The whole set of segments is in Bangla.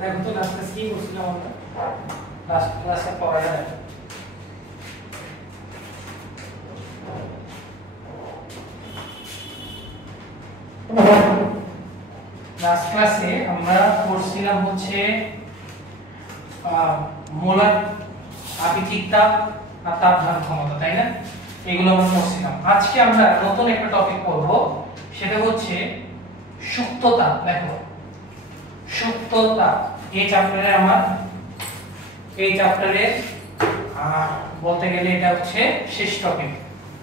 দেখো তো লাস্ট ক্লাস কি বলছিলাম আমরা, লাস্ট ক্লাসে পড়া যায় লাস্ট ক্লাসে আমরা পড়ছিলাম হচ্ছে মোলার আপেক্ষিক তাপ আর তাপ ধারণ ক্ষমতা, তাই না? এগুলো আমরা পড়ছিলাম। আজকে আমরা নতুন একটা টপিক পড়ব, সেটা হচ্ছে সুপ্ত তাপ। দেখো সুপ্ত তাপ এই চ্যাপ্টারে বলতে গেলে এটা হচ্ছে শেষ টপিক,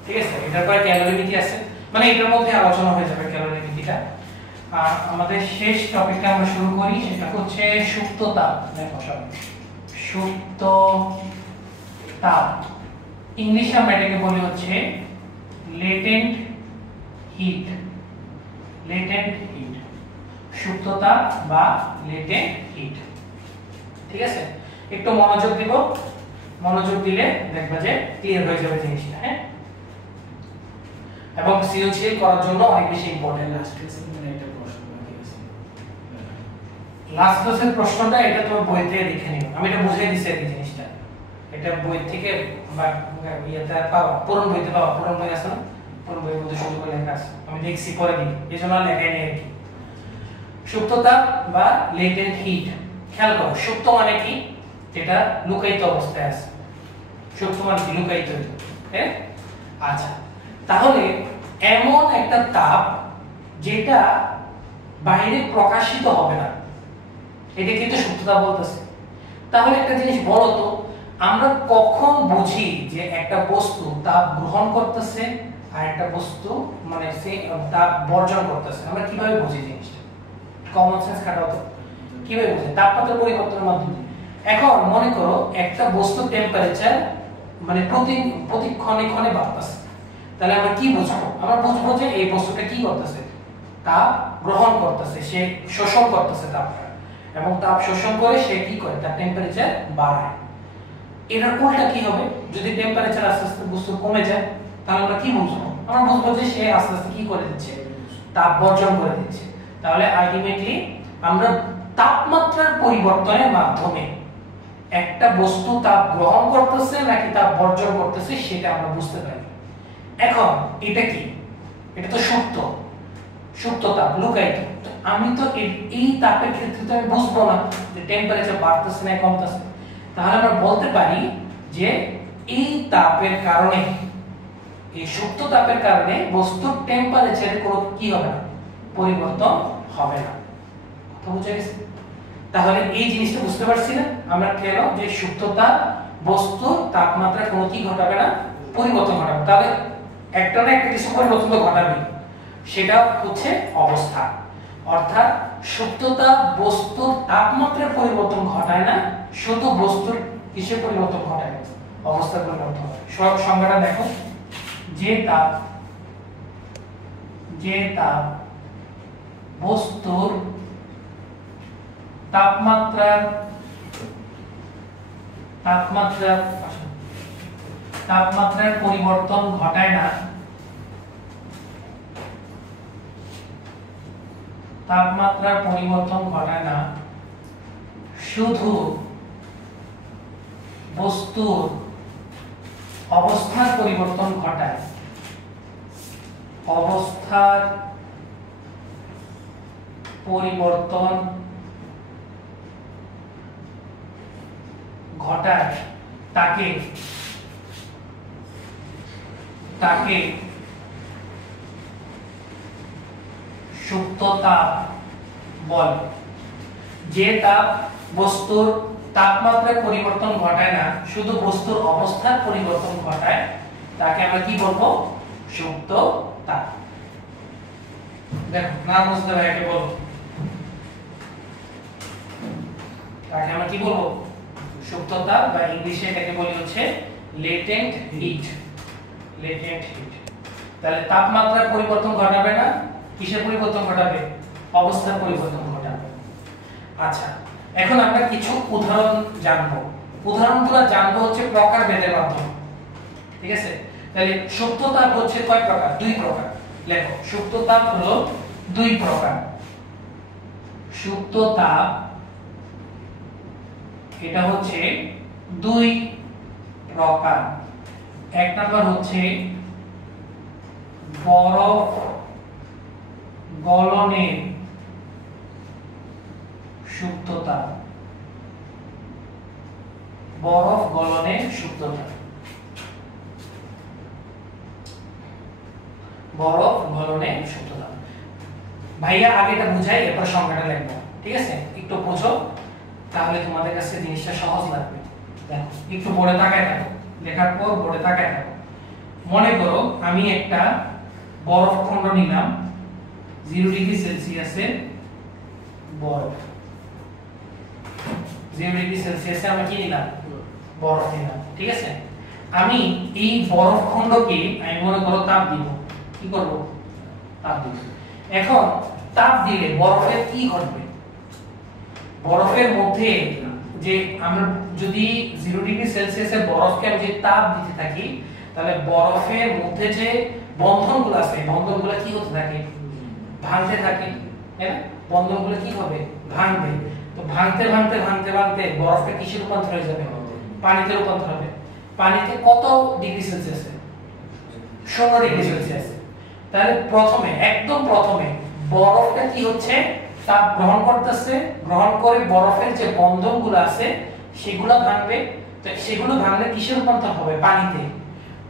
ঠিক আছে? এটার পরে ক্যালোরিমিতি আছে, মানে এটার মধ্যে আলোচনা হয়ে যাবে ক্যালোরিমিতিটা। আর আমাদের শেষ টপিকটা আমরা শুরু করি, সেটা হচ্ছে সুপ্ত তাপ। দেখো সব সুপ্ত তাপ, ইংলিশে আমরা এটাকে বলি হচ্ছে লেটেন্ট হিট। লেটেন্ট হিট, সুপ্ত তাপ বা লেটেন্ট হিট, ঠিক আছে? একটু মনোযোগ দিব, মনোযোগ দিলে দেখবা যে ক্লিয়ার হয়ে যাবে জিনিসটা, হ্যাঁ? এবং সৃজনশীল করার জন্য অনেক বেশি ইম্পর্টেন্ট। লাস্ট ক্লাসের প্রশ্নটা এটা তোমার বইতে লিখে নিও, আমি এটা বুঝিয়ে দিছি এই জিনিসটা। এটা বই থেকে বা ইয়াতে পাওয়া, পুরনো বইতে পাওয়া, পুরনো বই আছে না, পুরনো বইয়ের মধ্যে শুরু করে লেখা আছে, আমি দেখছি পরে দিই, এজন্য লেখাই নেই আর কি। সুপ্ত তাপ বা লেটেন্ট হিট, খেয়াল করো সুপ্ত মানে কি? যেটা লুকায়িত অবস্থায় আছে। সুপ্ত মানে কি? লুকায়িত, হ্যাঁ? আচ্ছা, তাহলে এমন একটা তাপ যেটা বাইরে প্রকাশিত হবে না, এটা কিন্তু সুপ্ত তাপ বলতেছে। তাহলে একটা জিনিস বলো তো, আমরা কখন বুঝি যে একটা বস্তু তাপ গ্রহণ করতেছে আর একটা বস্তু মানে সে তাপ বর্জন করতেছে? আমরা কিভাবে বুঝি জিনিসটা? কমন সেন্স খাটাও তো, কিভাবে বুঝি? তাপমাত্রা পরিবর্তনের মাধ্যমে। এখন মনে করো একটা বস্তুর টেম্পারেচার মানে প্রতি ক্ষণে ক্ষণে বাড়তেছে, তাহলে আমরা কি বুঝবো? আমরা বুঝবো যে এই বস্তুটা কি করতেছে? তাপ গ্রহণ করতেছে, সে শোষণ করতেছে তাপটা, এবং তাপ শোষণ করে সে কি করে? তার টেম্পারেচার বাড়ায়। এটার উল্টা কি হবে? যদি টেম্পারেচার আস্তে আস্তে বস্তু কমে যায়, তাহলে আমরা কি বুঝবো? আমরা বুঝবো যে সে আস্তে আস্তে কি করে দিচ্ছে? তাপ বর্জন করে দিচ্ছে। তাহলে আলটিমেটলি আমরা তাপমাত্রার পরিবর্তনের মাধ্যমে একটা বস্তু তাপ গ্রহণ করতেছে নাকি তাপ বর্জন করতেছে সেটা আমরা বুঝতে পারি। এখন এটা কি? এটা তো সুপ্ত তাপ, লুকায়িত। আমি তো এই তাপের ক্ষেত্রে তো আমি বুঝবো না যে টেম্পারেচার বাড়তেছে না কমতেছে। তাহলে আমরা বলতে পারি যে এই তাপের কারণে, এই সুপ্ত তাপের কারণে বস্তুর টেম্পারেচারে কোনো কি হবে না? পরিবর্তন হবে না। কথা বুঝে গেছে? তাহলে এই জিনিসটা বুঝতে পারছি না আমরা কেন? যে সুপ্ত তাপ বস্তুর তাপমাত্রা কোনো কি ঘটাবে না? পরিবর্তন ঘটাবে। তাহলে একটা না একটা কিছু পরিবর্তন তো ঘটাবে, সেটা হচ্ছে অবস্থা। অর্থাৎ সুপ্ত তাপ বস্তুর তাপমাত্রার পরিবর্তন ঘটায় না, শুধু বস্তুর কিসের পরিবর্তন ঘটায়? অবস্থার পরিবর্তন হয়। সব সংজ্ঞাটা দেখো, যে তাপ বস্তুর তাপমাত্রার পরিবর্তন ঘটায় না, তাপমাত্রার পরিবর্তন ঘটায় না, শুধু বস্তুর অবস্থার পরিবর্তন ঘটায়। অবস্থার পরিবর্তন ঘটায় তাকে সুপ্ত তাপ বলে। যে তাপ বস্তুর তাপমাত্রার পরিবর্তন ঘটায় না, শুধু বস্তুর অবস্থার পরিবর্তন ঘটায়, তাকে আমরা কি বলবো? সুপ্ত তাপ। দেখো না বুঝতে ভাইকে বলো, তাকে আমরা কি বলবো? সুপ্ত তাপ, বা ইংলিশে এটাকে বলি হচ্ছে লেটেন্ট হিট। Latent hit. তাহলে তাপমাত্রার পরিবর্তন ঘটাবে না, কিসের পরিবর্তন ঘটাবে? অবস্থার পরিবর্তন ঘটাবে। আচ্ছা, এখন আমরা কিছু উদাহরণ জানবো। উদাহরণগুলো জানবো হচ্ছে প্রকারভেদের মাধ্যমে, ঠিক আছে? তাহলে সুপ্ত তাপ হচ্ছে কয় প্রকার? দুই প্রকার। লেখো, সুপ্ত তাপ হলো দুই প্রকার। সুপ্ত তাপ এটা হচ্ছে দুই প্রকার। এক নাম্বার হচ্ছে বরফ গলনের সুপ্ততা, বরফ গলনের সুপ্ততা, বরফ গলনের সুপ্ততা। ভাইয়া আগে এটা বুঝাই, এরপর সংজ্ঞাটা লিখবো, ঠিক আছে? একটু বুঝো, তাহলে তোমাদের কাছে জিনিসটা সহজ লাগবে। দেখো একটু বোর্ডে তাকায় থাকো, লেখার পর বোর্ডে তাকায় থাকো। মনে করো আমি একটা বরফ খণ্ড নিলাম, 0 ডিগ্রি সেলসিয়াসের বরফ, 0 ডিগ্রি সেলসিয়াসে আমি কি নিলাম? বরফ নিলাম, ঠিক আছে? আমি এই বরফ খণ্ডকে আমি মনে করো তাপ দিব। কি করব? তাপ দিব। এখন তাপ দিলে বরফের কি ঘটবে? বরফের মধ্যে যে আমরা যদি 0 ডিগ্রি সেলসিয়াসের বরফকে আমি যে তাপ দিতে থাকি, তাহলে বরফের মধ্যে যে বন্ধনগুলো আছে, বন্ধনগুলো কি হতে থাকে? ভাঙতে থাকে, তাই না? বন্ধনগুলো কি হবে? ভাঙবে। তো ভাঙতে ভাঙতে ভাঙতে ভাঙতে বরফটা কিসে রূপান্তর হয়ে যাবে? পানিতে রূপান্তর হবে। পানিতে কত ডিগ্রি সেলসিয়াসে? 0 ডিগ্রি সেলসিয়াসে। তাহলে প্রথমে, একদম প্রথমে বরফটা কি হচ্ছে? তাপ গ্রহণ করতেছে, গ্রহণ করে বরফের যে বন্ধনগুলো আছে সেগুলো ভাঙবে। তো সেগুলো ভাঙলে কিসে রূপান্তর হবে? পানিতে।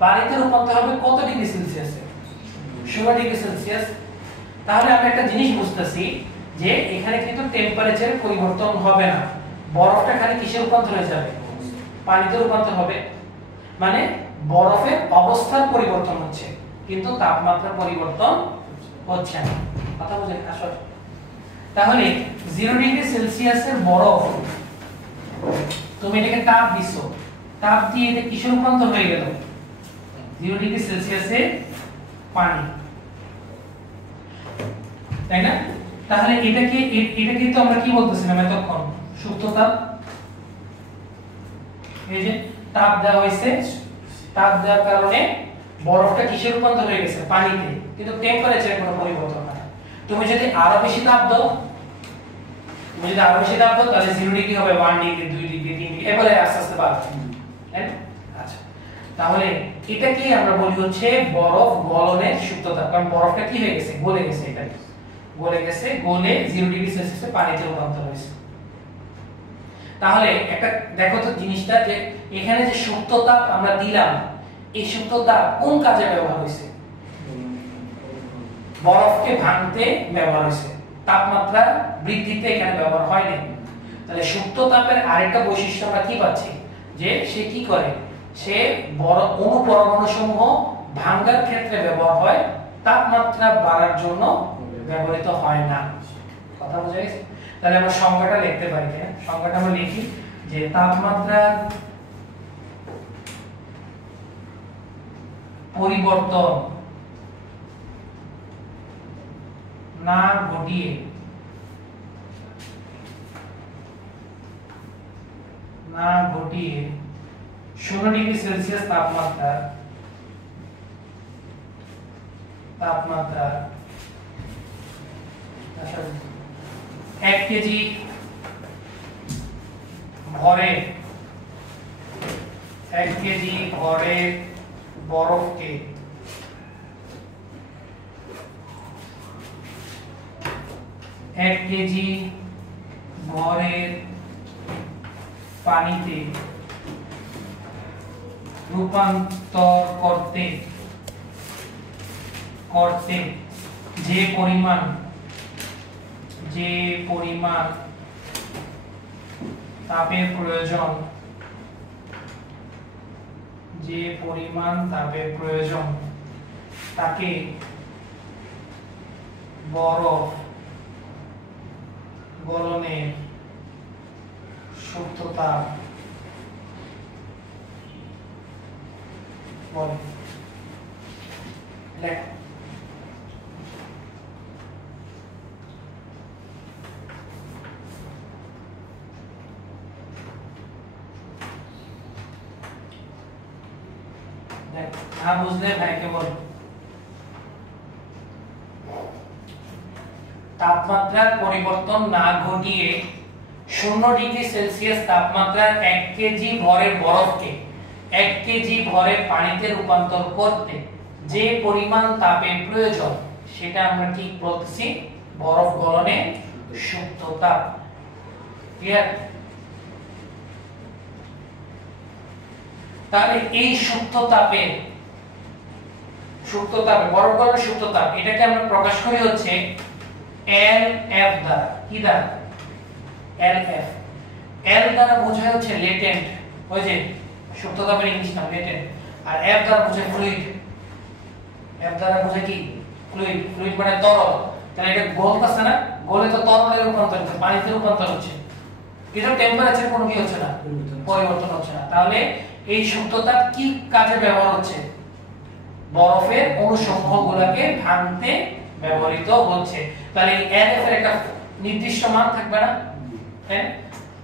পানিতে রূপান্তর হবে কত ডিগ্রি সেলসিয়াসে? 0 degree Celsius. তাহলে আমরা একটা জিনিস বুঝতেছি যে এখানে কিন্তু টেম্পারেচারের পরিবর্তন হবে না, বরফটা খালি কিসে রূপান্তর হয়ে যাবে? পানিতে রূপান্তর হবে। মানে বরফের অবস্থার পরিবর্তন হচ্ছে, কিন্তু তাপমাত্রার পরিবর্তন হচ্ছে না। কথা বুঝে আসলে? তাহলে 0 ডিগ্রি সেলসিয়াসের বরফ, তুমি এটাকে তাপ দিছো, তাপ দিয়ে এটা কিসে রূপান্তর হয়ে গেল? 0 ডিগ্রি সেলসিয়াসে পানি, তাই না? তাহলে এটাকে তো আমরা কি বলতেছিলাম এতক্ষণ? সুপ্ত তাপ। এই যে তাপ দেওয়া হয়েছে, তাপ দেওয়ার কারণে বরফটা কিসে রূপান্তর হয়ে গেছে? পানিতে, কিন্তু টেম্পারেচারে কোনো পরিবর্তন হয় না। তুমি যদি আরো বেশি তাপ দাও, তাহলে 0 ডিগ্রি হবে 1 ডিগ্রি, 2 ডিগ্রি, 3 ডিগ্রি, এবারে আস্তে আস্তে বাড়বে, তাই না? আচ্ছা, তাহলে এটাকে আমরা বলি হচ্ছে বরফ গলনের সুপ্ততা। কারণ বরফটা কি হয়ে গেছে? গলে গেছে। এটা গলে গেছে, গলে 0 ডিগ্রি সেলসিয়াসে পানিতে রূপান্তর হয়েছে। তাহলে একটা দেখো তো জিনিসটা, যে এখানে যে সুপ্ত তাপ আমরা দিলাম, এই সুপ্ত তাপ কোন কাজে ব্যবহার হয়েছে? বরফকে ভাঙতে ব্যবহার হয়েছে, তাপমাত্রা বৃদ্ধিতে এখানে ব্যবহার হয়নি। তাহলে সুপ্ত তাপের আরেকটা বৈশিষ্ট্য আমরা কি পাচ্ছি? যে সে কি করে? সে অণু পরমাণু সমূহ ভাঙার ক্ষেত্রে ব্যবহার হয়, তাপমাত্রা বাড়ার জন্য ব্যবহৃত হয় না। কথা বোঝা গেছে? তাহলে আমরা সংজ্ঞাটা লিখতে পারি, তাই না? সংজ্ঞাটা আমরা লিখি যে তাপমাত্রা পরিবর্তন না ঘটিয়ে না ঘটিয়ে 0 ডিগ্রি সেলসিয়াস তাপমাত্রা 1 কেজি ভরের বরফকে 1 কেজি ভরের পানিতে রূপান্তর করতে যে পরিমাণ তাপের প্রয়োজন, তাকে বরফ গলনের সুপ্ত তাপ বলে। না বুঝলে ভাইকে বল। তাপমাত্রার পরিবর্তন না ঘটিয়ে 0 ডিগ্রি সেলসিয়াস তাপমাত্রার 1 কেজি ভরের বরফকে 1 কেজি ভরের পানিতে রূপান্তর করতে যে পরিমাণ তাপের প্রয়োজন সেটা আমরা কি বলতেছি? বরফ গলনে সুপ্ত তাপ। ক্লিয়ার? তাহলে এই সুপ্ত তাপে বরফ গলনের সুপ্ত তাপ এটাকে আমরা প্রকাশ করি হচ্ছে LF দ্বারা। কি দ্বারা? LF। L দ্বারা বোঝায় হচ্ছে লেটেন্ট, ওই যে সুপ্ত তাপের ইংলিশ নাম লেটেন্ট, আর F দ্বারা বোঝায় ফ্লুইড। F দ্বারা বোঝায় কি? ফ্লুইড। ফ্লুইড মানে তরল। তাহলে এটা গলতেছে না, গলে তো তরলে রূপান্তর হচ্ছে, পানিতে রূপান্তর হচ্ছে, কিন্তু টেম্পারেচার কোনো কি হচ্ছে না, পরিবর্তন হচ্ছে না। তাহলে এই সুপ্ত তাপ কি কাজে ব্যবহার হচ্ছে? বরফের অণুসমূহগুলোকে ভাঙতে ব্যবহৃত হচ্ছে। তাহলে এই LF এর একটা নির্দিষ্ট মান থাকবে না? হ্যাঁ,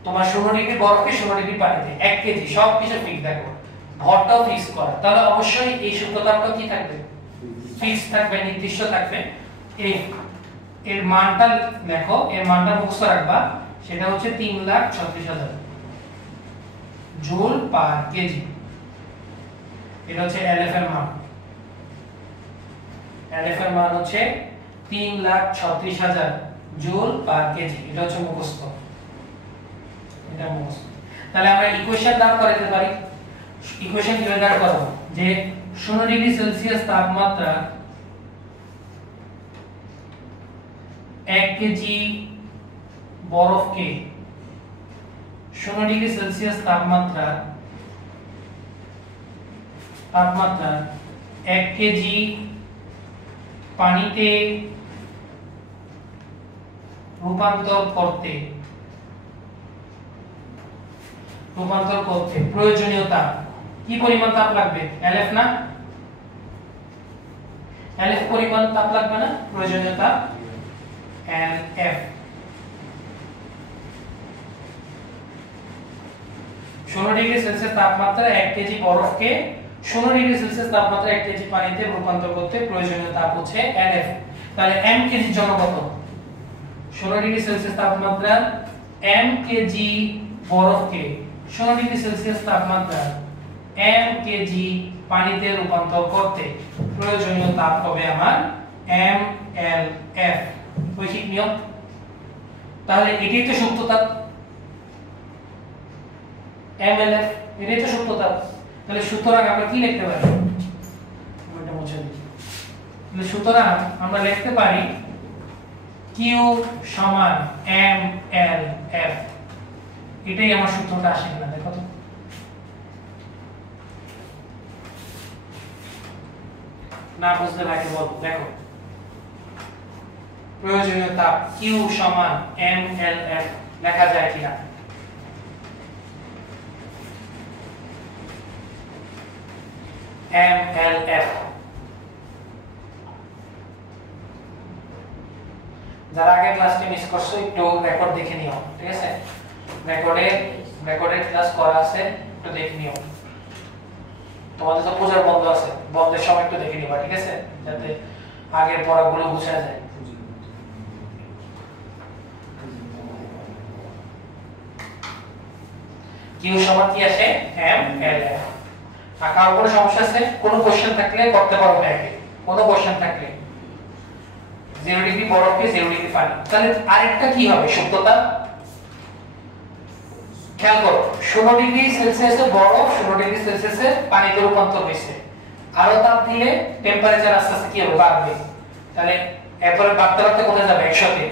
তোমার 16 ডিগ্রি বরফে 16 ডিগ্রি পানিতে 1 কেজি, সব কিছু ফিক্স। দেখো ভরটাও ফিক্স করা, তাহলে অবশ্যই এই সুপ্ত তাপটা কি থাকবে? ফিক্স থাকবে, নির্দিষ্ট থাকবে। এই এর মানটা দেখো, এর মানটা মুখস্থ রাখবা, সেটা হচ্ছে 3,36,000 জুল পার কেজি। এটা হচ্ছে LF এর মান। LF এর মান হচ্ছে 3,36,000 জুল পার কেজি। এটা হচ্ছে মুখস্থ, এটা মুখস্থ। তাহলে আমরা ইকুয়েশন দাঁড় করাতে পারি। ইকুয়েশন কিভাবে দাঁড় করাবো? যে 16 ডিগ্রি সেলসিয়াস তাপমাত্রা 1 কেজি বরফকে 16 ডিগ্রি সেলসিয়াস তাপমাত্রা 1 কেজি পানিতে রূপান্তর করতে প্রয়োজনীয় তাপ কি পরিমাণ তাপ লাগবে? LF না? LF পরিমাণ তাপ লাগবে না? প্রয়োজনীয় তাপ LF। 16 ডিগ্রি সেলসিয়াস তাপমাত্রা 1 কেজি বরফকে 16 ডিগ্রি সেলসিয়াস তাপমাত্রা 1 কেজি পানিতে রূপান্তর করতে প্রয়োজনীয় তাপ হচ্ছে LF। তাহলে m কেজির জন্য কত? 16 ডিগ্রি সেলসিয়াস তাপমাত্রা m কেজি বরফকে 16 ডিগ্রি সেলসিয়াস তাপমাত্রা m কেজি পানিতে রূপান্তর করতে প্রয়োজনীয় তাপ হবে আমার mLF। রৈখিক নিয়ম। তাহলে এটাই তো সুপ্ত তাপ, mLF এটাই তো সুপ্ত তাপ। তাহলে সুতরাং আমরা কি লিখতে পারি? এটা মুছে দিই। তাহলে সুতরাং আমরা লিখতে পারি Q সমান mLF। এটাই আমার সূত্রটা আসে কিনা দেখো তো। না বুঝলে ভাইকে বল। দেখো প্রয়োজনীয় তাপ Q সমান mLF লেখা যায় কিনা? mLF যারা আগে ক্লাসটি মিস করছো একটু রেকর্ড দেখে নিও, ঠিক আছে? রেকর্ডে ক্লাস করা আছে, একটু দেখে নিও। তোমাদের তো পূজার বন্ধ আছে, বন্ধের সময় একটু দেখে নিবা, ঠিক আছে? যাতে আগের পড়াগুলো বুঝা যায়। কিউ সমান কি আসে? mLF। আর কারো কোনো সমস্যা আছে? কোনো কোশ্চেন থাকলে করতে পারো ব্যাকে, কোনো কোশ্চেন থাকলে। 0 ডিগ্রি বরফকে 0 ডিগ্রি পানি। তাহলে আরেকটা কি হবে? সুপ্ততা। খেয়াল করো, 16 ডিগ্রি সেলসিয়াসের বরফ 16 ডিগ্রি সেলসিয়াসের পানিতে রূপান্তর হয়েছে। আরো তাপ দিলে টেম্পারেচার আস্তে আস্তে কি হবে? বাড়বে। তাহলে এরপরে বাড়তে বাড়তে কোথায় যাবে? 100 তে।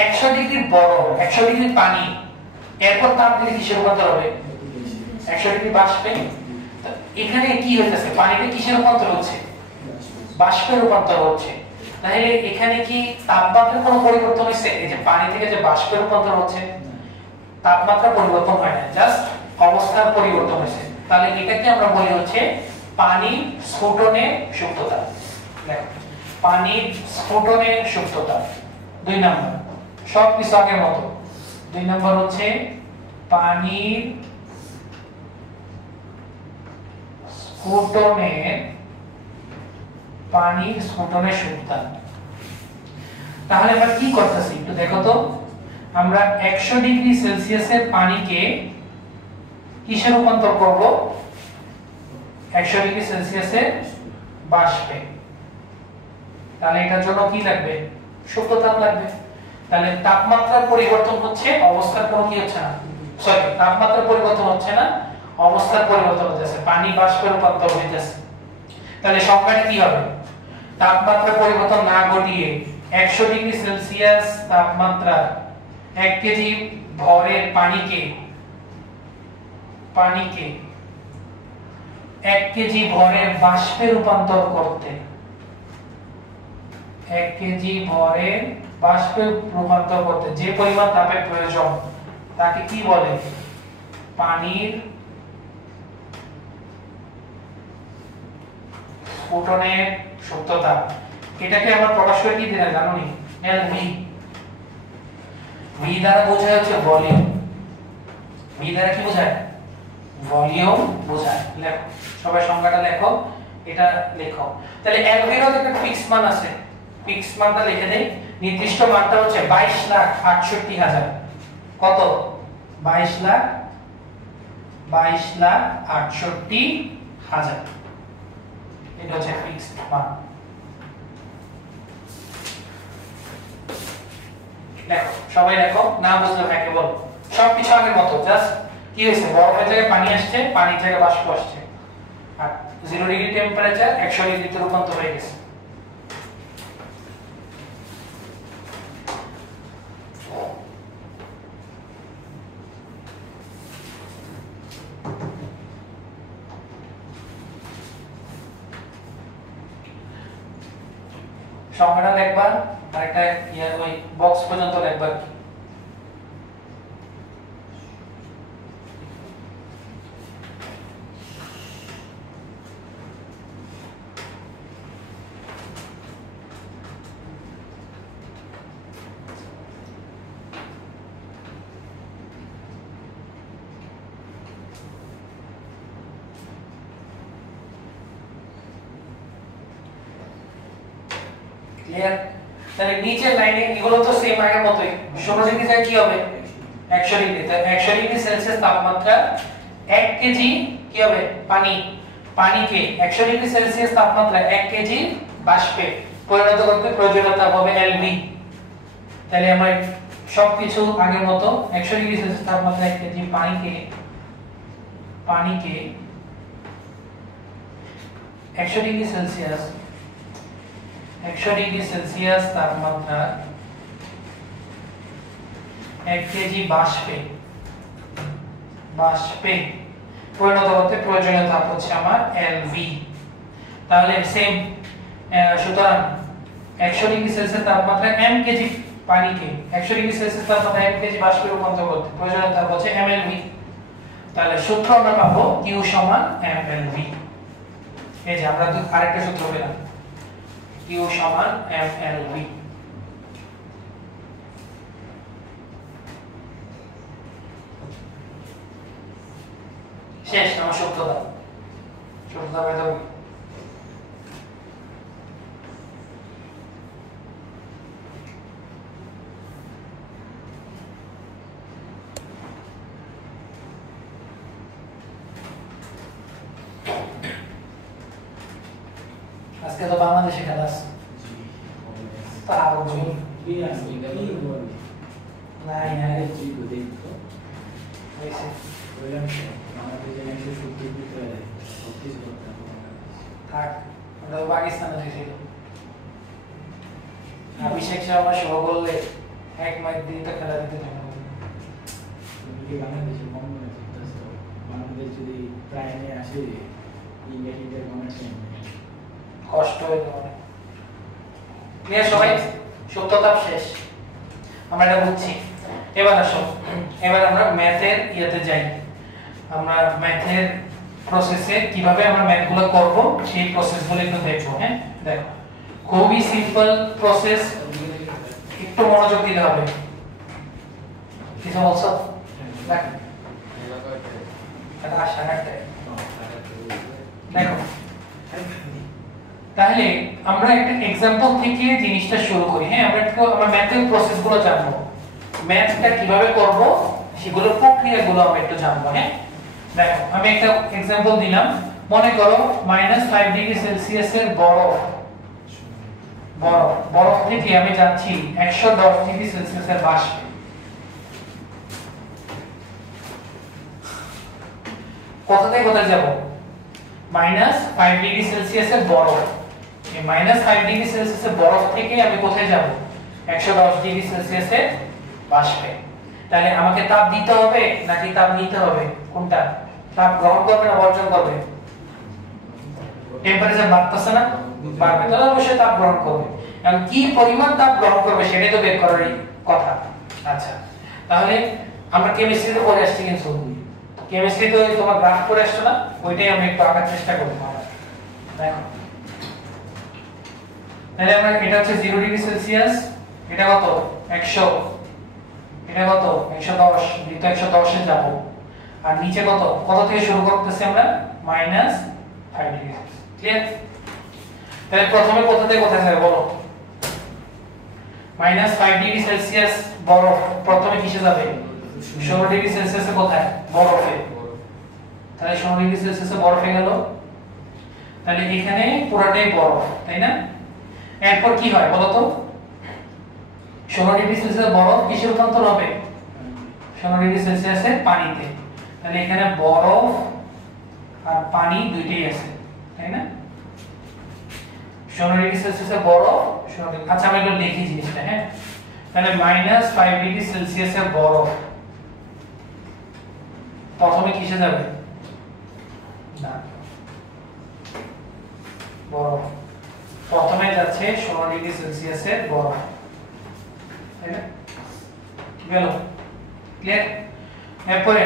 100 ডিগ্রি বরফ, 100 ডিগ্রি পানি, এরপর তাপ দিলে কিসে রূপান্তর হবে? 100 ডিগ্রি বাষ্পে। এখানে কি হইতেছে? পানিতে কিসে রূপান্তর হচ্ছে? বাষ্পে রূপান্তর হচ্ছে। তাহলে এখানে কি তাপমাত্রার কোনো পরিবর্তন হয়েছে? এই যে পানি থেকে যে বাষ্পে রূপান্তর হচ্ছে, তাপমাত্রা পরিবর্তন হয় না, জাস্ট অবস্থার পরিবর্তন হয়েছে। তাহলে এটাকে আমরা বলি হচ্ছে পানি স্ফুটনের সুপ্ততা। দেখো, পানি স্ফুটনের সুপ্ততা 2 নাম্বার, সব কিছু আগের মতো। 2 নাম্বার হচ্ছে পানির স্ফুটনের সুপ্ততা। তাহলে আমরা কি করতেছি একটু দেখো তো। আমরা 100 ডিগ্রি সেলসিয়াসের পানিকে কিসে রূপান্তর করব? 100 ডিগ্রি সেলসিয়াসের বাষ্পে। তাহলে এটার জন্য কি লাগবে? শুদ্ধ তাপ লাগবে। তাহলে তাপমাত্রার পরিবর্তন হচ্ছে, অবস্থার কোনো কি হচ্ছে না, সরি তাপমাত্রার পরিবর্তন হচ্ছে না, অবস্থার পরিবর্তন হচ্ছে, পানি বাষ্পে রূপান্তর হইতেছে। তাহলে সংখ্যাটা কি হবে? তাপমাত্রা পরিবর্তন না ঘটিয়ে 100 ডিগ্রি সেলসিয়াস তাপমাত্রা 1 কেজি ভরের পানিকে 1 কেজি ভরের বাষ্পে রূপান্তর করতে, 1 কেজি ভরের বাষ্পে রূপান্তর করতে যে পরিমাণ তাপের প্রয়োজন তাকে কি বলে? পানির স্ফুটনের শুদ্ধ তাপ। এটাকে আমরা প্রকাশ করে কি দিলাম জানো নি? এলভি। ভি দ্বারা বোঝায় হচ্ছে ভলিউম। ভি দ্বারা কি বোঝায়? ভলিউম বোঝায়। লেখো সবাই সংখ্যাটা লেখো, এটা লেখো। তাহলে এলভির একটা ফিক্স মান আছে, ফিক্স মানটা লিখে দেই। নির্দিষ্ট মানটা হচ্ছে 22,68,000। কত? 22,68,000। এটা হচ্ছে ফিক্সড মান। লেখো সবাই লেখো, না বুঝলে ভাইকে বলো। সবকিছু আগের মতো, জাস্ট কি হয়েছে? বরফের জায়গায় পানি আসছে, পানির জায়গায় বাষ্প আসছে, আর 0 ডিগ্রি টেম্পারেচার 100 ডিগ্রিতে রূপান্তর হয়ে গেছে। সংখ্যাটা লিখবার আর একটা ওই বক্স পর্যন্ত লিখবার। ক্লিয়ার? তাহলে নিচের লাইনে এগুলো তো সেম আগের মতই। 16 ডিগ্রি যায় কি হবে? 100 ডিগ্রি। তাহলে 100 ডিগ্রি সেলসিয়াস তাপমাত্রা 1 কেজি কি হবে? পানিকে 100 ডিগ্রি সেলসিয়াস তাপমাত্রা 1 কেজি বাষ্পে পরিণত করতে প্রয়োজনীয় তাপ হবে এলভি। তাহলে আমরা সবকিছু আগের মতো 100 ডিগ্রি সেলসিয়াস তাপমাত্রা 1 কেজি পানিকে 100 ডিগ্রি সেলসিয়াস তাপমাত্রা 1 কেজি বাষ্পে পরিণত করতে প্রয়োজনীয় তাপ হচ্ছে আমার এলভি। তাহলে সেম, সুতরাং 100 ডিগ্রি সেলসিয়াস তাপমাত্রা m কেজি পানিকে 100 ডিগ্রি সেলসিয়াস তাপমাত্রা m কেজি বাষ্পে রূপান্তর করতে প্রয়োজনীয় তাপ হচ্ছে mLv। তাহলে সূত্র আমরা পাবো Q সমান mLv। এই যে আমরা আরেকটা সূত্র পেলাম, Q সমান mLv। শেষ আমার সূত্রটা বের হবে। আজকে তো বাংলাদেশে খেলা আছে, তাও কি আছে নাই নাই হয়েছে থাক, ওটা পাকিস্তানে ছিল। অভিষেক শর্মা শো করলে 1 ম্যাচ দিন তো খেলা দিতে থাকবে। বাংলাদেশের কম মনে হচ্ছে বাংলাদেশ যদি প্রায় নিয়ে আসে ইন্ডিয়া কষ্ট হয়ে যাবে। ক্লিয়ার সবাই? সত্যতাপ শেষ, আমরা এটা বুঝছি। এবার আসো, এবার আমরা ম্যাথের ইয়েতে যাই। আমরা ম্যাথের প্রসেসে কিভাবে আমরা ম্যাথগুলো করব সেই প্রসেসগুলো একটু দেখবো। হ্যাঁ দেখো, খুবই সিম্পল প্রসেস, একটু মনোযোগ দিতে হবে। কিছু বলছো? দেখ এটা আশা রাখতে দেখো। তাহলে আমরা একটা एग्जांपल থেকে জিনিসটা শুরু করি। হ্যাঁ আমরা একটু আমরা ম্যাথের প্রসেসগুলো জানবো। ম্যাথটা কিভাবে করব সেগুলো প্রক্রিয়াগুলো আমরা একটু জানবো। হ্যাঁ, দেখো আমি একটা एग्जांपल দিলাম। মনে করো -5 ডিগ্রি সেলসিয়াসের বরফ থেকে আমি যাচ্ছি 110 ডিগ্রি সেলসিয়াসের বাষ্পে। কোথা থেকে কোথায় যাব? -5 ডিগ্রি সেলসিয়াসের বরফ। এই -5 ডিগ্রি সেলসিয়াসের বরফ থেকে আমি কোথায় যাব? 110 ডিগ্রি সেলসিয়াসের বাষ্পে। তাহলে আমাকে তাপ দিতে হবে নাকি তাপ নিতে হবে? কোনটা? তাপ গ্রহণ করবে না বর্জন করবে? টেম্পারেচার বাড়তেছে না, বাড়বে, তাহলে অবশ্যই তাপ গ্রহণ করবে। এখন কি পরিমাণ তাপ গ্রহণ করবে সেটাই তো বের করার কথা। আচ্ছা, তাহলে আমরা কেমিস্ট্রিতে পড়ে আসছি, কিন্তু কেমিস্ট্রিতে তোমার গ্রাফ পড়ে আসছো না, ওইটাই আমি একটু আঁকার চেষ্টা করব। দেখো তাহলে আমরা এটা হচ্ছে 0 ডিগ্রি সেলসিয়াস, এটা কত? 100, এটা কত? 110, এটা 110 এ যাব। আর নিচে কত থেকে শুরু করতেছি আমরা? -5 ডিগ্রি। ক্লিয়ার? তাহলে প্রথমে কোথা থেকে কোথায় যাবে বলো? -5 ডিগ্রি সেলসিয়াস বরফ প্রথমে কিসে যাবে? 16 ডিগ্রি সেলসিয়াসে কোথায়? বরফে। তাহলে 16 ডিগ্রি সেলসিয়াসে বরফে গেল। তাহলে এখানে পুরোটাই বরফ, তাই না? এরপর কি হয় বলো তো? 16 ডিগ্রি সেলসিয়াস বরফ কিসে রূপান্তর হবে? 16 ডিগ্রি সেলসিয়াসে পানিতে। তাহলে এখানে বরফ আর পানি দুইটাই আছে, তাই না? 16 ডিগ্রি সেলসিয়াসে বরফ, 16 ডিগ্রি। আচ্ছা আমি একটু লিখি জিনিসটা। হ্যাঁ, তাহলে -5 ডিগ্রি সেলসিয়াসে বরফ প্রথমে কিসে যাবে? না, বরফ প্রথমে যাচ্ছে 16 ডিগ্রি সেলসিয়াসের বরফ, তাই না? গেল? ক্লিয়ার? এরপরে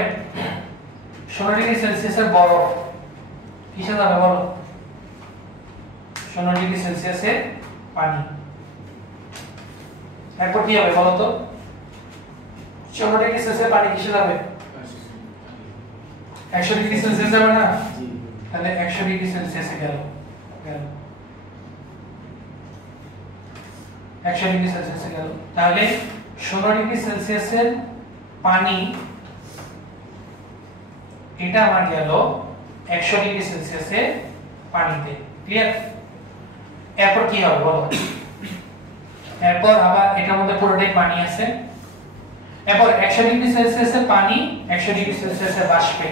16 ডিগ্রি সেলসিয়াসের বরফ কিসে যাবে বলো? 16 ডিগ্রি সেলসিয়াসের পানি। এরপর কি হবে বলো তো? 16 ডিগ্রি সেলসিয়াসের পানি কিসে যাবে? 100 ডিগ্রি সেলসিয়াস যাবে না? তাহলে 100 ডিগ্রি সেলসিয়াসে গেল। 100 ডিগ্রি সেলসিয়াসে গেল। তাহলে 16 ডিগ্রি সেলসিয়াসের পানি এটা আমার গেল 100 ডিগ্রি সেলসিয়াসের পানিতে। ক্লিয়ার? এরপর কি হবে বলো? এরপর আবার এটার মধ্যে পুরোটাই পানি আছে। এরপর 100 ডিগ্রি সেলসিয়াসের পানি 100 ডিগ্রি সেলসিয়াসের বাষ্পে।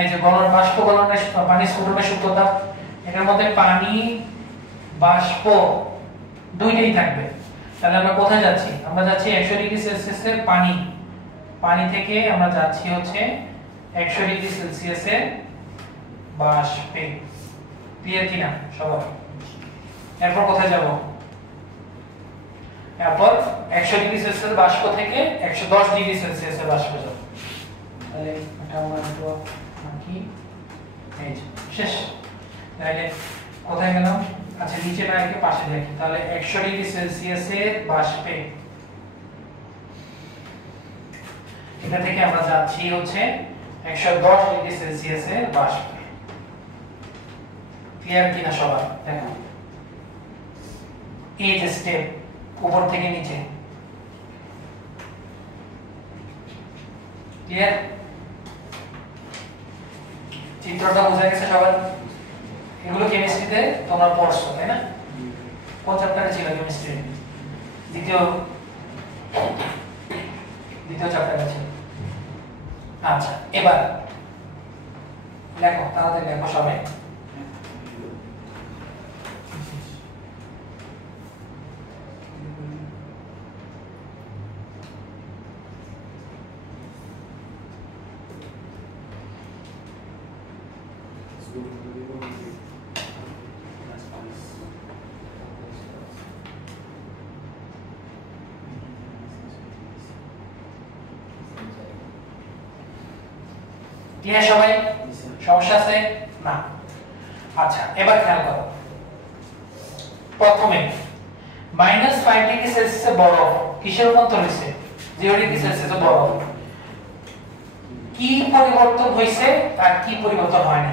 এই যে বাষ্প গলনের পানি স্ফুটনের সূত্রটা, এটার মধ্যে পানি বাষ্প দুইটাই থাকবে। তাহলে আমরা কোথায় যাচ্ছি? আমরা যাচ্ছি 100 ডিগ্রি সেলসিয়াসের পানি থেকে আমরা যাচ্ছি হচ্ছে 100 ডিগ্রি সেলসিয়াসের বাষ্পে। ক্লিয়ার কিনা সবাই? এরপর কোথায় যাব? এরপর 100 ডিগ্রি সেলসিয়াস বাষ্প থেকে 110 ডিগ্রি সেলসিয়াসের বাষ্পে যাব। তাহলে এটা আমরা একটু আঁকি, এই যে শেষ। তাহলে কোথায় গেলাম? আচ্ছা নিচে না রেখে পাশে দেখি। তাহলে 100 ডিগ্রি সেলসিয়াসের বাষ্পে, এটা থেকে আমরা যাচ্ছি হচ্ছে 110 ডিগ্রি সেলসিয়াসের বাষ্পে। ক্লিয়ার কিনা সবার? দেখো এই যে স্টেপ উপর থেকে নিচে। ক্লিয়ার? চিত্রটা বোঝা গেছে সবার? এগুলো কেমিস্ট্রিতে তোমরা পড়ছো, তাই না? কোন চ্যাপ্টারে ছিল কেমিস্ট্রি? দ্বিতীয় চ্যাপ্টারে ছিল। আচ্ছা এবার লেখো, তাড়াতাড়ি লেখো সবাই। ক্লিয়ার সবাই? সমস্যা আছে না? আচ্ছা এবার খেয়াল করো, প্রথমে -5 ডিগ্রি সেলসিয়াসে বরফ কিসের রূপান্তর হয়েছে? 0 ডিগ্রি সেলসিয়াসে বরফ। কি পরিবর্তন হয়েছে আর কি পরিবর্তন হয়নি?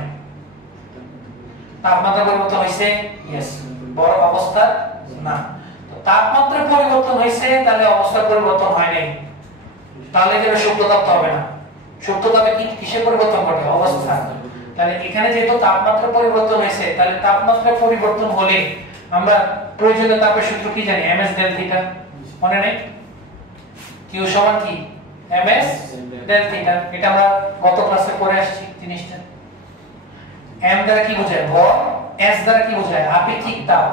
তাপমাত্রা পরিবর্তন হয়েছে, यस। বরফ অবস্থা না, তো তাপমাত্রা পরিবর্তন হয়েছে, তাহলে অবস্থার পরিবর্তন হয় নাই। তাহলে এটা সুপ্ত তাপ তো হবে না। সুপ্ত তাপে কি কিসের পরিবর্তন ঘটে? অবস্থা। তাহলে এখানে যেহেতু তাপমাত্রা পরিবর্তন হয়েছে, তাহলে তাপমাত্রা পরিবর্তন হলে আমরা প্রয়োজনীয় তাপের সূত্র কি জানি? ms del থিটা, মনে নেই? q সমান কি? ms del theta. এটা আমরা গত ক্লাসে পড়ে আসছি জিনিসটা। m দ্বারা কি বোঝায়? ভর। s দ্বারা কি বোঝায়? আপেক্ষিক তাপ।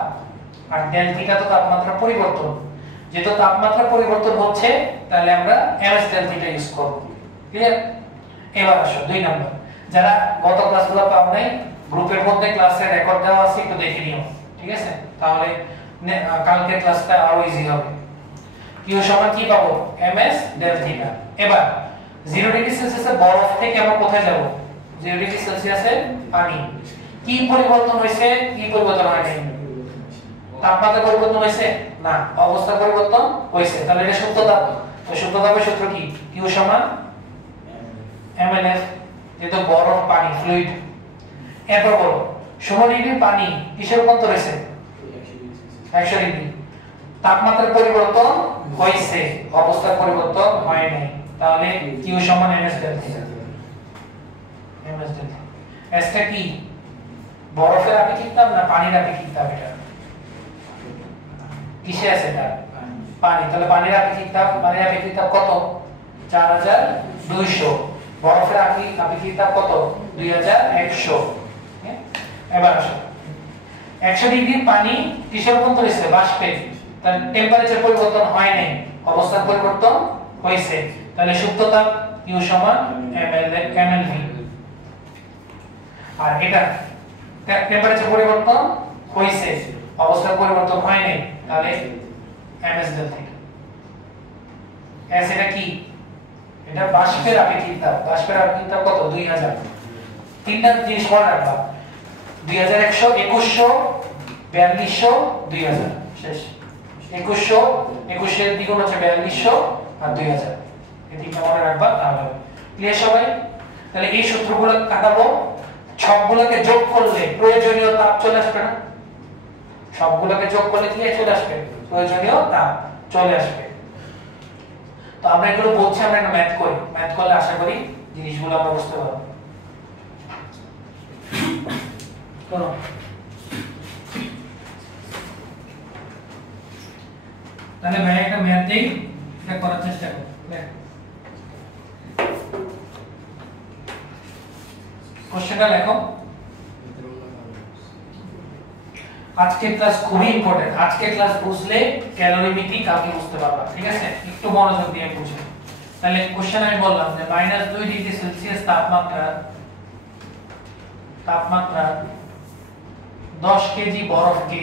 আর del থিটা তো তাপমাত্রা পরিবর্তন। যেহেতু তাপমাত্রা পরিবর্তন হচ্ছে, তাহলে আমরা ms del থিটা ইউজ করব। ক্লিয়ার? এবার আসো 2 নাম্বার। যারা গত ক্লাসগুলো পাও নাই, গ্রুপের মধ্যে ক্লাসের রেকর্ড দেওয়া আছে, একটু দেখে নিও, ঠিক আছে? তাহলে কালকে ক্লাসটা আরো ইজি হবে। q সমান কি পাবো? ms del theta. এবার 0 ডিগ্রি সেলসিয়াসে বরফ থেকে আমরা কোথায় যাব? 0 ডিগ্রি সেলসিয়াসে পানি। কি পরিবর্তন হইছে? কি পরিবর্তন হয় নাই? তাপমাত্রা পরিবর্তন হইছে না, অবস্থা পরিবর্তন হইছে। তাহলে এটা সুপ্ত তাপ। তো সুপ্ত তাপের সূত্র কি? q সমান mLF। যেহেতু বরফ পানি ফ্লুইড। এরপর বলো 16 ডিগ্রি পানি কিসের রূপান্তর হইছে? 100 ডিগ্রি। তাপমাত্রার পরিবর্তন হইছে, অবস্থার পরিবর্তন হয় নাই। তাহলে q সমান ms del theta. ms del theta. s টা কি? বরফের আপেক্ষিক তাপ না পানির আপেক্ষিক তাপ? এটা কিসে আছে? এটা পানি। তাহলে পানির আপেক্ষিক তাপ, পানির আপেক্ষিক তাপ কত? 4200। বরফের আপেক্ষিক তাপ কত? 2100। এবার আসো 100 ডিগ্রি পানি কিসের রূপান্তর হইছে? বাষ্পে। তাহলে টেম্পারেচার পরিবর্তন হয় নাই, অবস্থার পরিবর্তন হইছে। তাহলে সুপ্ত তাপ q সমান mLV। আর এটা টেম্পারেচার পরিবর্তন হইছে, অবস্থার পরিবর্তন হয় নাই, তাহলে ms del থিটা। s এটা কি? এটা বাষ্পের আপেক্ষিক তাপ। বাষ্পের আপেক্ষিক তাপ কত? 2000। তিনটা জিনিস মনে রাখবা, 2100, 2100, 4200, 2000। শেষ। 2100, 2100 এর দ্বিগুণ হচ্ছে 4200 আর 2000। এই তিনটা মনে রাখবা, তাহলে ক্লিয়ার সবাই? তাহলে এই সূত্রগুলো কাটাবো, সবগুলোকে যোগ করলে প্রয়োজনীয় তাপ চলে আসবে না? সবগুলোকে যোগ করলে কি চলে আসবে? প্রয়োজনীয় তাপ চলে আসবে। তো আমরা এগুলো বলছি, আমরা একটা ম্যাথ করি। ম্যাথ করলে আশা করি জিনিসগুলো আমরা বুঝতে পারবো। করো। তাহলে ভাই একটা ম্যাথ দেই, এটা করার চেষ্টা করো। কোশ্চেনটা লেখো। আজকের ক্লাস খুবই ইম্পর্টেন্ট। আজকের ক্লাস বুঝলে ক্যালোরিমিটি কালকে বুঝতে পারবা, ঠিক আছে? একটু মনোযোগ দিয়ে বুঝো। তাহলে কোশ্চেন আমি বললাম যে -2 ডিগ্রি সেলসিয়াস তাপমাত্রা 10 কেজি বরফকে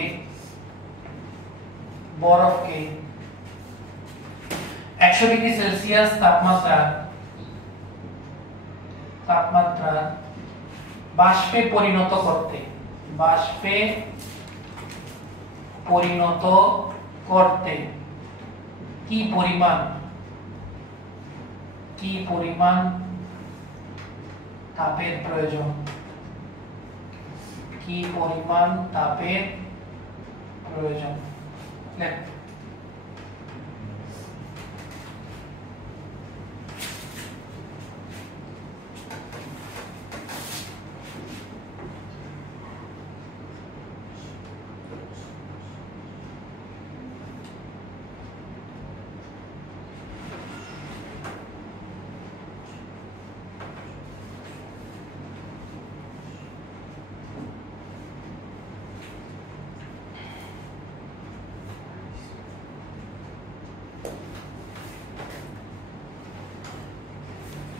100 ডিগ্রি সেলসিয়াস তাপমাত্রা বাষ্পে পরিণত করতে কি পরিমাণ তাপের প্রয়োজন? লেখ।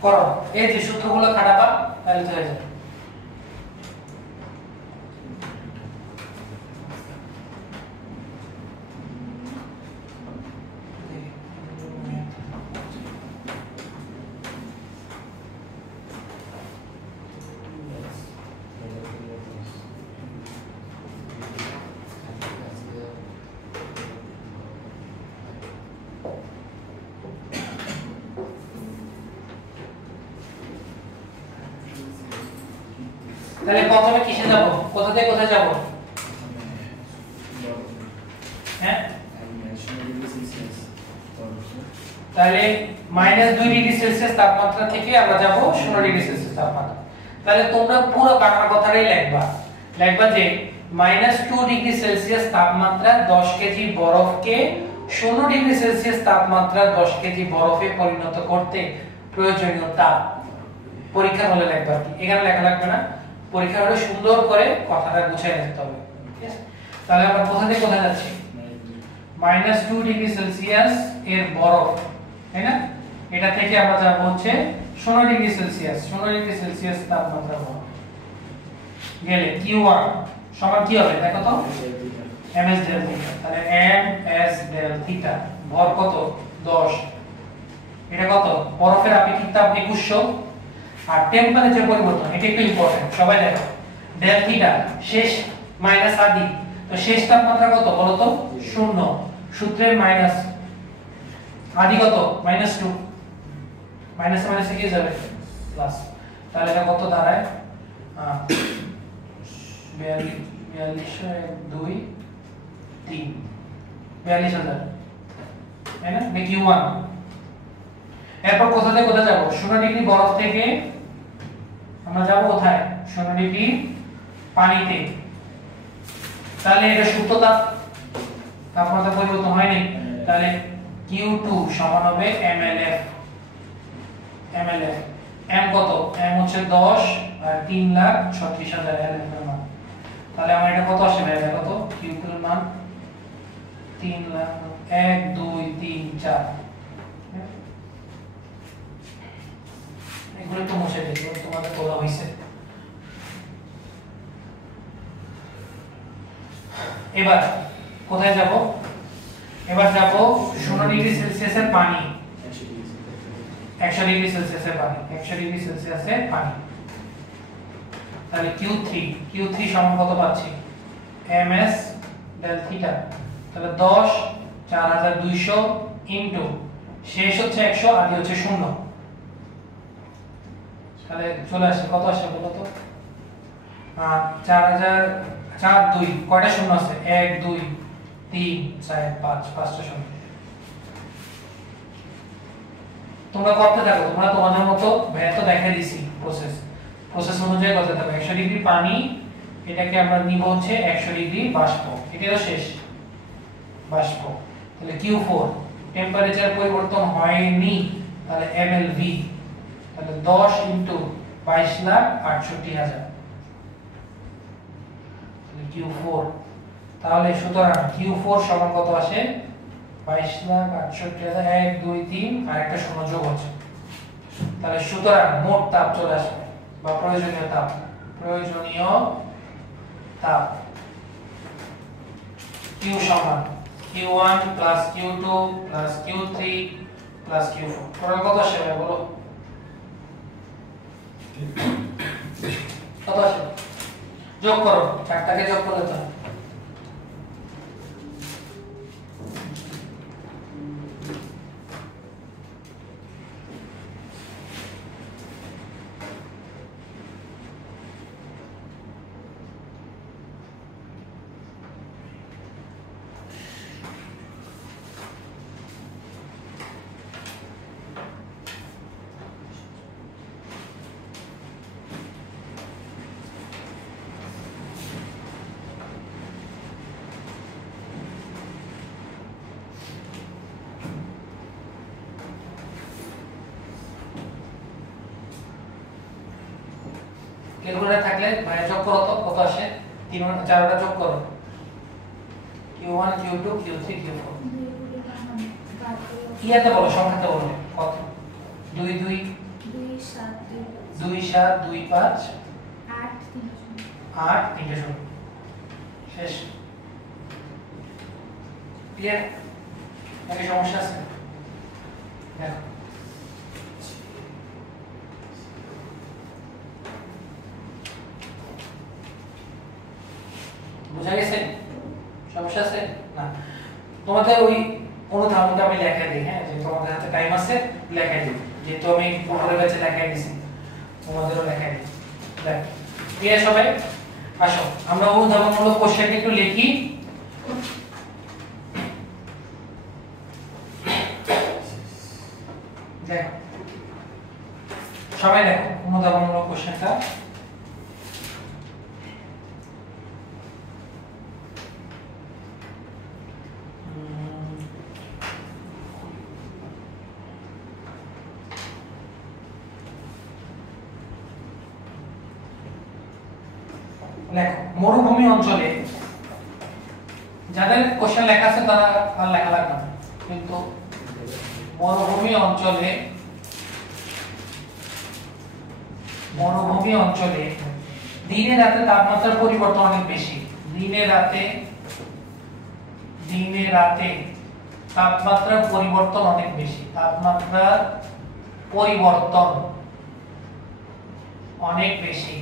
করো, এই যে সূত্রগুলো খাটাবা, তাহলে চলে যাবে। তাহলে প্রথমে কিসে যাব? কোথা থেকে কোথায় যাব? হ্যাঁ তাহলে -2°C তাপমাত্রা থেকে আমরা যাব 0°C তাপমাত্রা। তাহলে তোমরা পুরো বাংলা কথাটাই লিখবা যে -2°C তাপমাত্রা 10 কেজি বরফকে 0°C তাপমাত্রা 10 কেজি বরফে পরিণত করতে প্রয়োজনীয় তাপ। পরীক্ষা হলে লিখবা কি, এখানে লেখা লাগবে না, পরীক্ষা হলে সুন্দর করে কথাটা গুছিয়ে লিখতে হবে, ঠিক আছে? তাহলে আমরা কোথা থেকে কোথায় যাচ্ছি? -2°C এর বরফ, তাই না? এটা থেকে আমরা যাব হচ্ছে 0°C তাপমাত্রা বরফ গেলে Q1 সমান কি হবে দেখো তো, ms del theta। তাহলে ms del theta ভর কত 10, এটা কত বরফের আপেক্ষিক তাপ 2100, আর টেম্পারেচার পরিবর্তন এটা একটু ইম্পর্টেন্ট, সবাই দেখো del theta শেষ মাইনাস আদি, তো শেষ তাপমাত্রা কত বলো তো 0, সূত্রের মাইনাস আদি কত -2, মাইনাস মাইনাসে কি যাবে প্লাস, তাহলে এটা কত দাঁড়ায় 42,000, তাই না? Q1 এরপর কোথা থেকে কোথায় যাব? 0° বরফ থেকে আমরা যাব কোথায় 0° পানিতে। তাহলে এটা সুপ্ত তাপমাত্রা পরিবর্তন হয়নি, তাহলে Q2 সমান হবে mLF। m কত, m হচ্ছে 10 আর 3,36,000 LF এর মান। তাহলে আমার এটা কত আসে ভাই দেখো তো, Q2 এর মান 3 লাখ 1 2 3 4, এগুলো তো মুছে দিই, তোমাদের বলা হয়েছে। এবার কোথায় যাব? এবার যাব 0°C এর পানি, 100°C এর পানি, 100°C এর পানি। তাহলে Q3 সমান কত পাচ্ছি ms del theta, তাহলে 10 4200 ইনটু শেষ হচ্ছে 100 আদি হচ্ছে 0, তাহলে চলে আসে কত আসে বলো তো 4000 4 2 কয়টা শূন্য আছে 1 2 3 4 5 5টা শূন্য। তোমরা করতে থাকো, তোমরা তোমাদের মতো ভাইয়া তো দেখাই দিছি প্রসেস অনুযায়ী করতে থাকো। 100° পানি, এটাকে আমরা নিব হচ্ছে 100° বাষ্প, এটাও শেষ বাষ্প। তাহলে Q4 টেম্পারেচার পরিবর্তন হয়নি, তাহলে mLV, তাহলে 10 ইনটু 22,68,000 Q4। তাহলে সুতরাং Q4 সমান কত আসে 22,68,000, 1 2 3 আর একটা শূন্য যোগ হচ্ছে, তাহলে সুতরাং মোট তাপ চলে আসবে বা প্রয়োজনীয় তাপ Q সমান Q1 plus Q2 plus Q3 plus Q4। Total কত আসে বলো, কত আসে? যোগ করো, চারটাকে যোগ করলে তো ক্যালকুলেটর থাকলে ভাই যোগ করো তো কত আসে, 3 4টা যোগ করো Q1 Q2 Q3 Q4। ইয়াতে বলো, সংখ্যাতে বলো কত, 2 2 2 7 2 5 8 3 0 শেষ। ক্লিয়ার? নাকি সমস্যা আছে? দেখো বুঝা গেছে? সমস্যা আছে না? তোমাদের ওই অনুধাবনটা আমি লেখা দিই, হ্যাঁ, যে তোমাদের হাতে টাইম আছে লেখা দিই, যেহেতু আমি পরের ব্যাচে লেখা দিয়েছি তোমাদেরও লেখা দিই। দেখ ক্লিয়ার সবাই? আসো আমরা অনুধাবনমূলক কোশ্চেনটা একটু লিখি। সবাই দেখো অনুধাবনমূলক কোশ্চেনটা। লেখো মরুভূমি অঞ্চলে, যাদের কোশ্চেন লেখা আছে তারা আর লেখা লাগবে না, কিন্তু মরুভূমি অঞ্চলে দিনে রাতে তাপমাত্রার পরিবর্তন অনেক বেশি। দিনে রাতে তাপমাত্রার পরিবর্তন অনেক বেশি। তাপমাত্রার পরিবর্তন অনেক বেশি।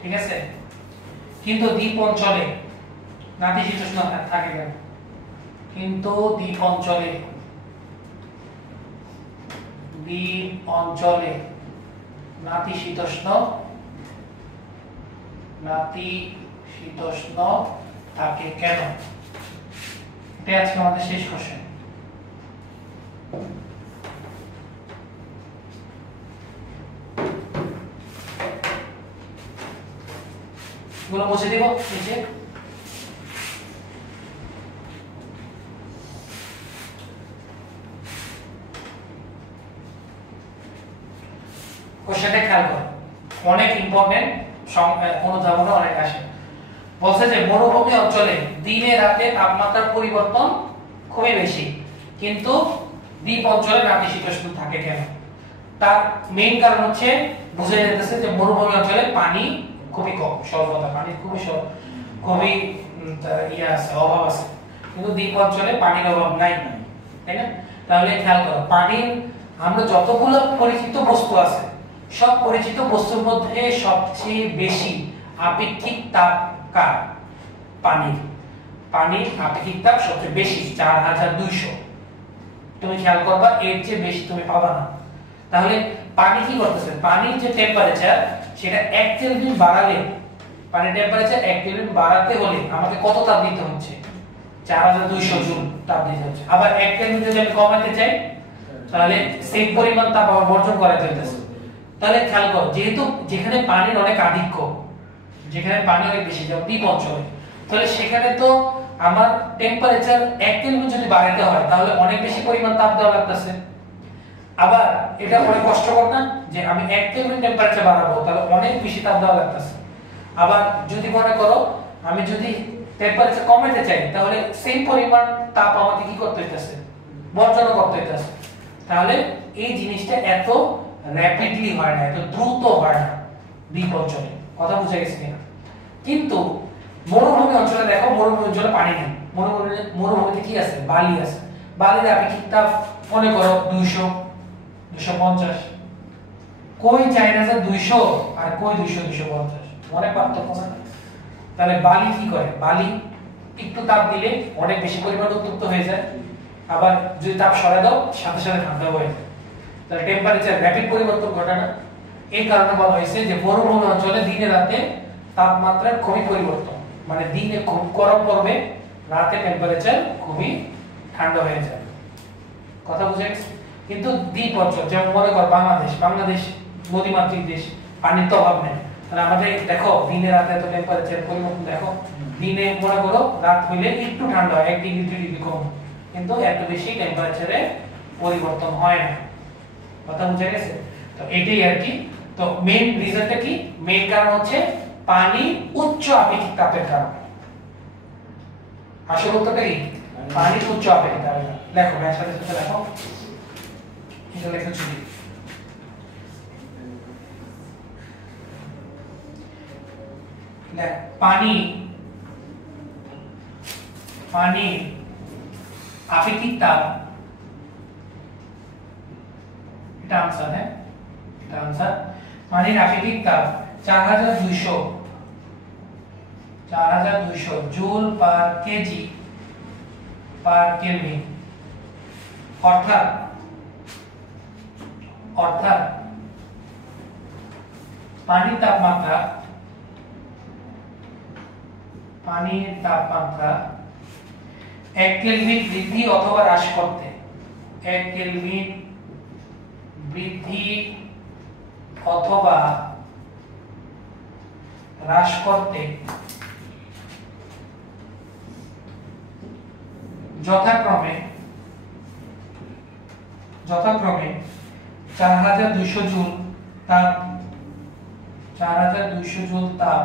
ঠিক আছে, কিন্তু দ্বীপ অঞ্চলে নাতিশীতোষ্ণ থাকে কেন? কিন্তু দ্বীপ অঞ্চলে নাতিশীতোষ্ণ থাকে কেন? এটা আজকে আমাদের শেষ কোশ্চেন। গুলো মুছে দিব নিচে। কোশ্চেনটা খেয়াল করো, অনেক ইম্পর্টেন্ট, অনুধাবনে অনেক আসে। বলছে যে মরুভূমি অঞ্চলে দিনে রাতে তাপমাত্রার পরিবর্তন খুবই বেশি, কিন্তু দ্বীপ অঞ্চলে নাতিশীতোষ্ণ থাকে কেন? তার মেইন কারণ হচ্ছে বুঝে যেতেছে যে মরুভূমি অঞ্চলে পানি খুবই কম, স্বল্পতা, পানির খুবই আছে, অভাব আছে, কিন্তু দ্বীপ অঞ্চলে পানির অভাব নাই, তাই না? তাহলে খেয়াল করো, পানির আমরা যতগুলো পরিচিত বস্তু আছে সব পরিচিত বস্তুর মধ্যে সবচেয়ে বেশি আপেক্ষিক তাপ কার? পানির আপেক্ষিক তাপ সবচেয়ে বেশি 4200। তুমি খেয়াল করবা এর চেয়ে বেশি তুমি পাবা না। তাহলে পানি কি করতেছে? পানির যে টেম্পারেচার সেটা 1 কেলভিন বাড়ালে, পানির টেম্পারেচার 1 কেলভিন বাড়াতে হলে আমাকে কত তাপ দিতে হচ্ছে? 4200 জুল তাপ দিতে হচ্ছে। আবার 1 কেলভিন যদি আমি কমাতে চাই তাহলে সেই পরিমাণ তাপ আবার বর্জন করাতে হইতেছে। তাহলে খেয়াল করো, যেহেতু যেখানে পানির অনেক আধিক্য, যেখানে পানি অনেক বেশি, যেমন দ্বীপ অঞ্চলে, তাহলে সেখানে তো আমার টেম্পারেচার 1 কেলভিন যদি বাড়াতে হয় তাহলে অনেক বেশি পরিমাণ তাপ দেওয়া লাগতেছে। আবার এটা অনেক কষ্টকর না যে আমি 1 কেলভিন টেম্পারেচার বাড়াবো তাহলে অনেক বেশি তাপ দেওয়া লাগতেছে। আবার যদি মনে করো আমি যদি টেম্পারেচার কমাতে চাই তাহলে সেই পরিমাণ তাপ আমাকে কি করতে হইতেছে? বর্জন করতে হইতেছে। তাহলে এই জিনিসটা এত র‍্যাপিডলি হয় না, এত দ্রুত হয় না দ্বীপ অঞ্চলে। কথা বুঝা গেছে কিনা? কিন্তু মরুভূমি অঞ্চলে দেখো, মরুভূমি অঞ্চলে পানি নেই। মরুভূমিতে কি আছে? বালি আছে। বালির আপেক্ষিক তাপ মনে করো 200, 250। কই চায়না যে 200 আর কই 200, 250, অনেক পার্থক্য না? তাহলে বালি কি করে? বালি একটু তাপ দিলে অনেক বেশি পরিমাণে উত্তপ্ত হয়ে যায়, আবার যদি তাপ সরায় দাও সাথে সাথে ঠান্ডা হয়ে যায়। তাহলে টেম্পারেচার র‍্যাপিড পরিবর্তন ঘটে না। এই কারণে বলা হয়েছে যে মরুভূমি অঞ্চলে দিনে রাতে তাপমাত্রার খুবই পরিবর্তন, মানে দিনে খুব গরম পড়বে, রাতে টেম্পারেচার খুবই ঠান্ডা হয়ে যাবে। কথা বুঝে গেছে? কিন্তু দ্বীপ অঞ্চল, যেমন মনে কর বাংলাদেশ নদীমাতৃক দেশ, পানির তো অভাব নেই। তাহলে আমাদের দেখো দিনে রাতে এত টেম্পারেচার পরিবর্তন, দেখো দিনে মনে করো রাত হইলে একটু ঠান্ডা হয়, 1 ডিগ্রি 2 ডিগ্রি কম, কিন্তু এত বেশি টেম্পারেচারে পরিবর্তন হয় না। কথা বুঝে গেছে? তো এটাই আর কি। তো মেইন রিজনটা কি? মেইন কারণ হচ্ছে পানি উচ্চ আপেক্ষিক তাপের কারণে। আসল উত্তরটা কি? পানি উচ্চ আপেক্ষিক তাপের কারণে। দেখো এর সাথে সাথে দেখো, এটা লেখা ছবি। দেখ পানি আপেক্ষিক তাপ, এটা आंसर है, এটা आंसर। পানির আপেক্ষিক তাপ 4200 joule per KG per kelvin. অর্থাৎ পানির তাপমাত্রা 1 1 কেলভিন বৃদ্ধি অথবা হ্রাস করতে 1 কেলভিন বৃদ্ধি অথবা হ্রাস করতে যথাক্রমে 4200 জুল তাপ 4200 জুল তাপ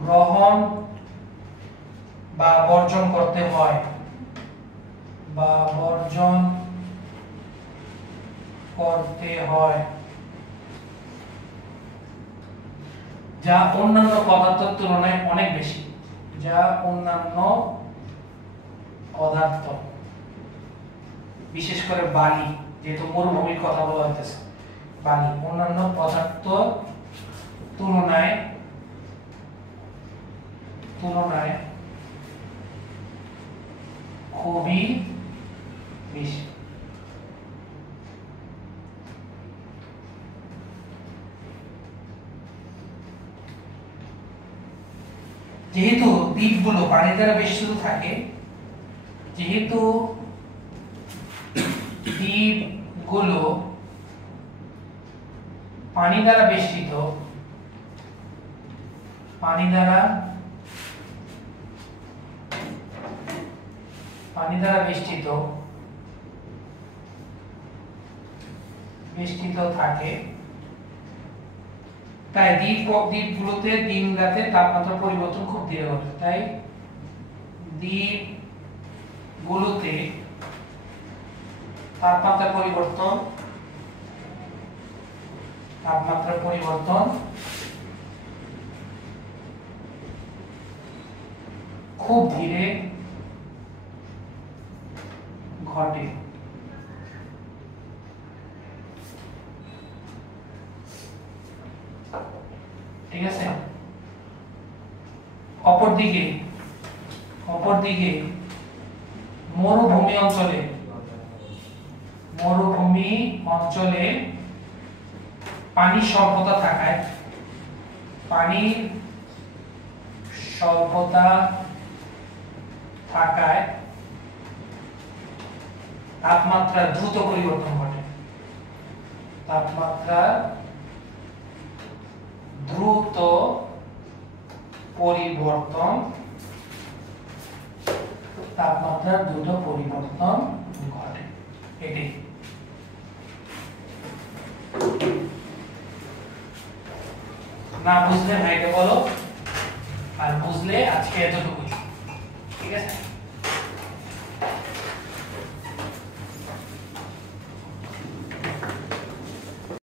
গ্রহণ বা বর্জন করতে হয় যা অন্যান্য পদার্থের তুলনায় অনেক বেশি বিশেষ করে বালি, যেহেতু মরুভূমির কথা বলা হচ্ছে, বালি অন্যান্য পদার্থ তুলনায় খুবই বেশি। যেহেতু দ্বীপগুলো পানি দ্বারা বেষ্টিত থাকে, পানি দ্বারা বেষ্টিত থাকে, তাই দ্বীপগুলোতে দিন রাতে তাপমাত্রা পরিবর্তন খুব ধীরে ঘটে। তাই দ্বীপগুলোতে তাপমাত্রা পরিবর্তন খুব ধীরে ঘটে। ঠিক আছে। অপরদিকে মরুভূমি অঞ্চলে পানির স্বল্পতা থাকায় তাপমাত্রার দ্রুত পরিবর্তন ঘটে। তাপমাত্রার দ্রুত পরিবর্তন ঘটে। এটি না বুঝলে ভাইকে বলো, আর বুঝলে আজকে এতটুকুই। ঠিক আছে।